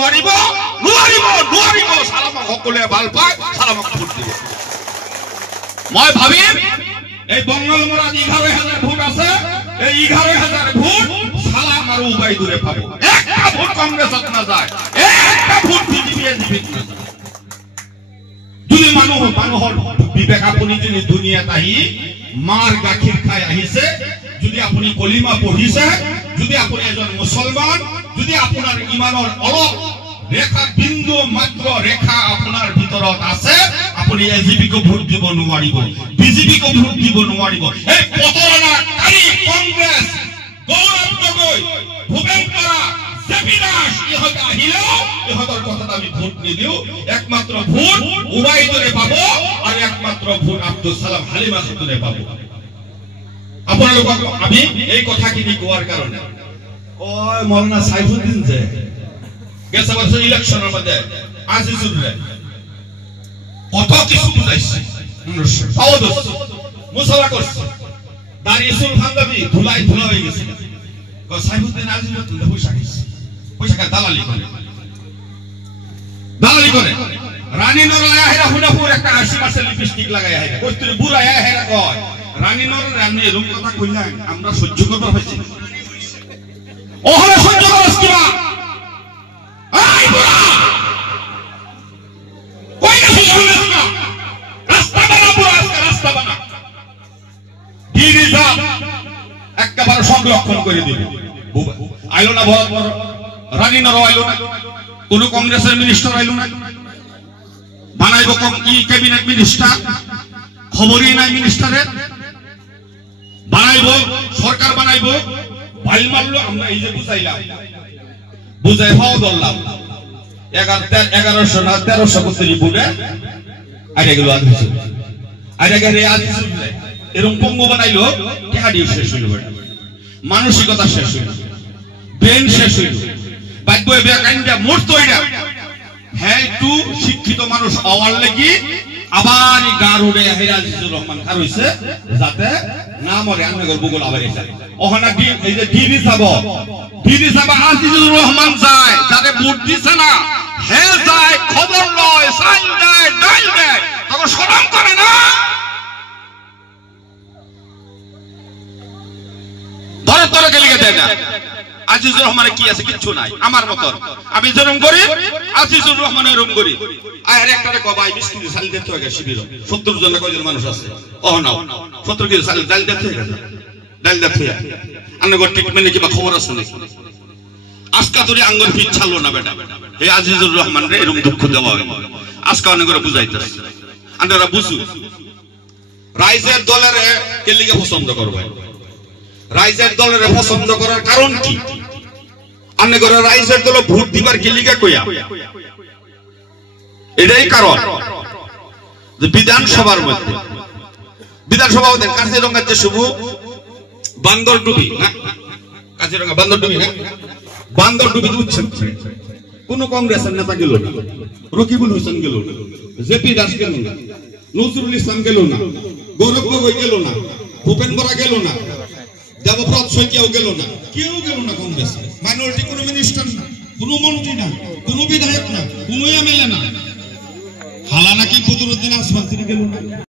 নোৱাৰিব নোৱাৰিব নোৱাৰিব সালামক সকলোৱে ভাল পায় সালামক ভোট দিব মই ভাবিম এই বঙ্গলমৰাত 11,000 ভোট আছে এই 11,000 ভোট সালাম আৰু উবাইদুৰে পাব একটা ভোট কংগ্ৰেছত নাযায় একটা ভোট বিজেপিয়ে জিবিত নাযায় যদি মানুহৰ বিবেক আপুনি যদি দুনিয়াত আহি মাৰ গাখীৰ খাই আহিছে যদি আপুনি কলিমা পঢ়িছে যদি আপুনি এজন মুছলমান যদি আপোনাৰ ইমানৰ অলপ ৰেখা বিন্দু মাত্ৰ ৰেখা আপোনাৰ ভিতৰত আছে আপুনি এজিপিক ভোট দিব নোৱাৰিব বিজেপিক ভোট দিব নোৱাৰিব এই পতৰণাকাৰী কংগ্ৰেছ গৌৰৱ গগৈ ভূপেন বৰা জেপি দাস ইহঁতে আহিলেও ইহঁতৰ কথাত আমি ভোট নিদিও একমাত্ৰ ভোট উবাইদুৰে পাব আৰু একমাত্ৰ ভোট আব্দুল সালাম হালিমা খাতুনে পাব আপোনালোকক আমি এই কথাখিনি কোৱাৰ কাৰণে ওই মৌলানা সাইফুদ্দিন যে গেছে বছর ইলেকশনের মধ্যে আজিজুর রে কত কিছু বুঝাইছে পাওয়া দোষ মুসালা করছে দাঁড়িয়ে চুল ভাঙাবি ধুলাই ধুলা হয়ে গেছে সাইফুদ্দিন আজিজুর তুলে পয়সা দালালি করে রানী নরায়া হেরা হুডাপুর একটা 80 মাসের লিপস্টিক লাগাই হেরা কইতুরে বুড়ায়া হেরা কয় রানী নর রানী এরকম কথা কইলা আমরা সহ্য করবার হইছে ওহরে সহ্য করস কিবা আই বুড়া কই গেছিস না রাস্তা বানা বুড়া রাস্তা বানা গিরিজা একবারে সংরক্ষণ করে দিবে আইলো না বড় রানী নর আইলো না কোন কংগ্রেসের মিনিস্টার আইলো না বানাইবো ই ক্যাবিনেট মিনিস্টার খবরই নাই মিনিস্টারের বানাইবো সরকার বানাইবো ভাই মারলো আমরা এই যে বুঝাইলাম বুঝাই হওয়া ধরলাম 1100 না 1300 কোটি বুড়ে আগে গেল আগে এরকম পঙ্গু বানাইলো টেহাডিও শেষ হইল মানসিকতা শেষ হইল ব্রেন শেষ হইল বাধ্য হয়ে বেকাইন্দা মরতো এটা হ্যাঁ একটু শিক্ষিত মানুষ হওয়ার লাগি আবার গারুড়ে আজিজুর রহমান কার হইছে যাতে না মরে আনগর বুগল আবার এসে ওখানে এই যে ডিবি যাব আজিজুর রহমান যায় যাতে ভোট দিছে না হে যায় খবর লয় সাইন দেয় ডাইল দেয় তখন শরম করে না ধরে গেলে দেয় না আজিজুর রহমানের কি আছে কিছু নাই আমার মত আমি যেরকম করি আজিজুর রহমানের এরকম করি আর একটারে কবাই 20 কেজি চাল দিতে হয়ে গেছে শিবির 70 জন কয়জন মানুষ আছে ও নাও 70 কেজি চাল ডাল দিতে হয়ে গেছে ডাল দিতে হয়ে আনগর ট্রিটমেন্টে কিবা খবর আছে নাকি আজকা তোরে আঙ্গুর ফিট ছালো না বেটা এই আজিজুর রহমান রে এরকম দুঃখ দেওয়া হয় আজকা অনেক করে বুঝাইতেছে আপনারা বুঝু রাইজের দলের কে লিগে পছন্দ করবে রাইজের দলের পছন্দ করার কারণ কি আপনি করে রাইজের দল ভোট দিবার কি লিগা কইয়া এটাই কারণ যে বিধানসভার মধ্যে বিধানসভা ওদের কাজিরঙ্গার যে শুভ বান্দরডুবি না কাজিরঙ্গা বান্দরডুবি না বান্দরডুবি উচ্ছেদ কোন কংগ্রেসের নেতা গেল না রকিবুল হোসেন গেল না জেপি দাস গেল না নজরুল ইসলাম গেল না গৌরব গগৈ গেল না ভূপেন বরা গেল না দেবব্রত শইকিয়াও গেল না কেউ গেল না কংগ্রেস মাইনরিটি কোনো মিনিস্টার না কোনো মন্ত্রী না কোনো বিধায়ক না কোনো এমএলএ না হালা নাকি বদরুদ্দিন আসমান তিনি গেল না